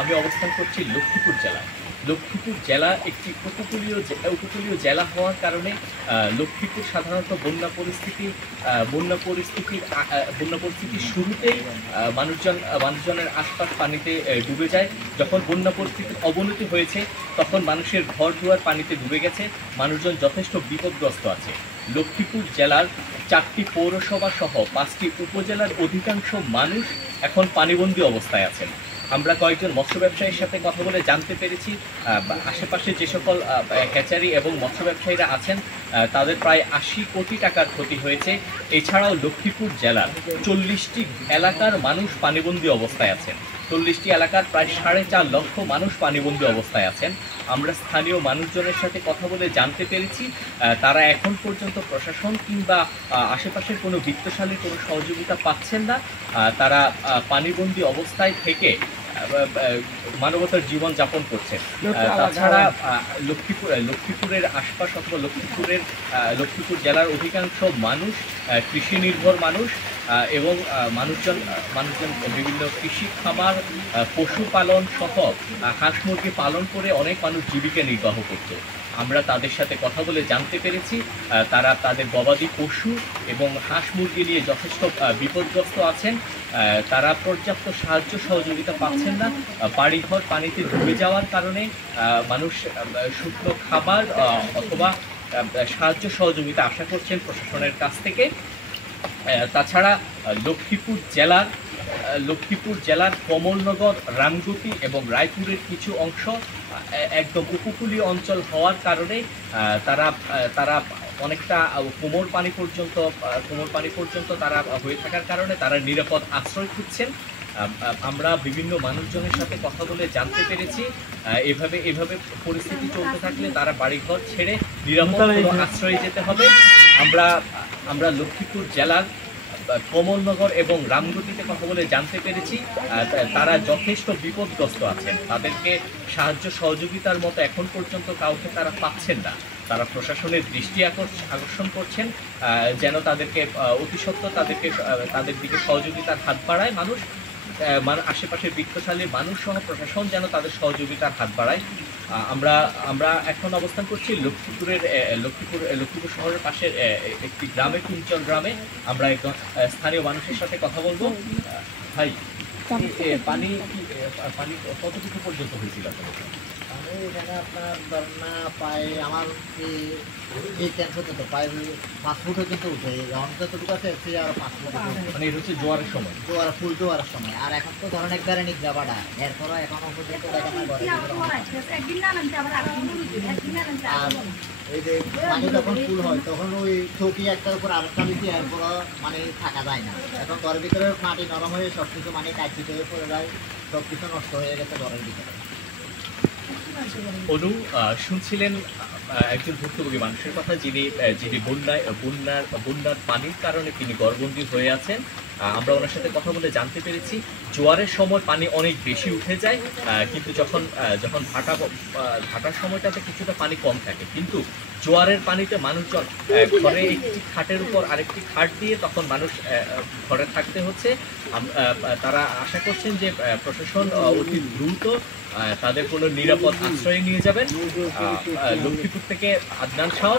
আমি অবস্থান করছি লক্ষ্মীপুর জেলায়। লক্ষ্মীপুর জেলা একটি উপকূলীয় জেলা হওয়ার কারণে লক্ষ্মীপুর সাধারণত বন্যা পরিস্থিতির শুরুতেই মানুষজনের আশপাশ পানিতে ডুবে যায়। যখন বন্যা পরিস্থিতির অবনতি হয়েছে তখন মানুষের ঘরদুয়ার পানিতে ডুবে গেছে, মানুষজন যথেষ্ট বিপদগ্রস্ত আছে। লক্ষ্মীপুর জেলার 4টি পৌরসভা সহ 5টি উপজেলার অধিকাংশ মানুষ এখন পানিবন্দী অবস্থায় আছেন। আমরা কয়েকজন মৎস্য ব্যবসায়ীর সাথে কথা বলে জানতে পেরেছি আশেপাশে যে সকল হ্যাচারি এবং মৎস্য ব্যবসায়ীরা আছেন তাদের প্রায় 80 কোটি টাকার ক্ষতি হয়েছে। এছাড়াও লক্ষ্মীপুর জেলার 40টি এলাকার মানুষ পানিবন্দী অবস্থায় আছেন। 40টি এলাকার প্রায় 4.5 লক্ষ মানুষ পানিবন্দী অবস্থায় আছেন। আমরা স্থানীয় মানুষজনের সাথে কথা বলে জানতে পেরেছি তারা এখন পর্যন্ত প্রশাসন কিংবা আশেপাশের কোনো বিত্তশালীর কোনো সহযোগিতা পাচ্ছেন না। তারা পানিবন্দী অবস্থায় থেকে মানবতার জীবন যাপন করছে। তাছাড়া লক্ষ্মীপুরের আশপাশ অথবা লক্ষ্মীপুর জেলার অধিকাংশ মানুষ কৃষি নির্ভর মানুষ এবং মানুষজন বিভিন্ন কৃষি খামার, পশুপালন সহ হাঁস মুরগি পালন করে অনেক মানুষ জীবিকা নির্বাহ করত। আমরা তাদের সাথে কথা বলে জানতে পেরেছি তারা তাদের গবাদি পশু এবং হাঁস মুরগি নিয়ে যথেষ্ট বিপদগ্রস্ত আছেন। তারা পর্যাপ্ত সাহায্য সহযোগিতা পাচ্ছেন না। বাড়িঘর পানিতে ডুবে যাওয়ার কারণে মানুষ শুকনো খাবার অথবা সাহায্য সহযোগিতা আশা করছেন প্রশাসনের কাছ থেকে। তাছাড়া লক্ষ্মীপুর জেলার কমলনগর, রামগতি এবং রায়পুরের কিছু অংশ একদম উপকূলীয় অঞ্চল হওয়ার কারণে তারা অনেকটা কোমর পানি পর্যন্ত তারা হয়ে থাকার কারণে তারা নিরাপদ আশ্রয় খুঁজছেন। আমরা বিভিন্ন মানুষজনের সাথে কথা বলে জানতে পেরেছি এভাবে পরিস্থিতি চলতে থাকলে তারা বাড়িঘর ছেড়ে নিরাপদ কোনো আশ্রয়ে যেতে হবে। আমরা লক্ষ্মীপুর জেলার কমলনগর এবং রামগতিতে কথা বলে জানতে পেরেছি তারা যথেষ্ট বিপদগ্রস্ত আছেন। তাদেরকে সাহায্য সহযোগিতার মতো এখন পর্যন্ত কাউকে তারা পাচ্ছেন না। তারা প্রশাসনের দৃষ্টি আকর্ষণ করছেন যেন তাদেরকে অতি সত্বর তাদের দিকে সহযোগিতার হাত বাড়ায় মানুষ, আশেপাশের বিত্তশালী মানুষ সহ প্রশাসন যেন তাদের সহযোগিতার হাত বাড়ায়। আমরা এখন অবস্থান করছি লক্ষ্মীপুর শহরের পাশের একটি গ্রামে, কুঞ্চল গ্রামে। আমরা একজন স্থানীয় মানুষের সাথে কথা বলবো। ভাই, পানি কতটুকু পর্যন্ত হয়েছিল আপনাদের? এখানে আপনার বন্যা প্রায় আমার এই ট্যাঙ্ক পর্যন্ত প্রায় 5 ফুট পর্যন্ত উঠে, এখন যতটুকু আছে আর 5 ফুট, মানে এটা হচ্ছে জোয়ারের সময়, ফুল জোয়ারের সময়। আর এখন তো ধরেন একবারে নিগ্রাবাড়া, এরপরও এখন পর্যন্ত দেখেন না ঘরে। আর এই যে পানি যখন ফুল হয় তখন ওই চৌকি একটার উপর আরেকটা দিচ্ছি, এরপরও মানে থাকা যায় না। এখন ঘরের ভিতরে মাটি নরম হয়ে সব কিছু মানে কাটপিট হয়ে পড়ে যায়, সব কিছু নষ্ট হয়ে গেছে ঘরের ভিতরে। অনু শুনছিলেন একজন ভুক্তভোগী মানুষের কথা যিনি বন্যার পানির কারণে তিনি ঘরবন্দি হয়ে আছেন। আমরা ওনার সাথে কথা বলে জানতে পেরেছি জোয়ারের সময় পানি অনেক বেশি উঠে যায়, কিন্তু যখন ভাটার সময়টাতে কিছুটা পানি কম থাকে, কিন্তু জোয়ারের পানিতে মানুষজন ঘরে একটি খাটের উপর আরেকটি খাট দিয়ে তখন মানুষ ঘরে থাকতে হচ্ছে। তারা আশা করছেন যে প্রশাসন অতি দ্রুত তাদের কোনো নিরাপদ আশ্রয়ে নিয়ে যাবেন। লক্ষ্মীপুর থেকে আদনান শাহ।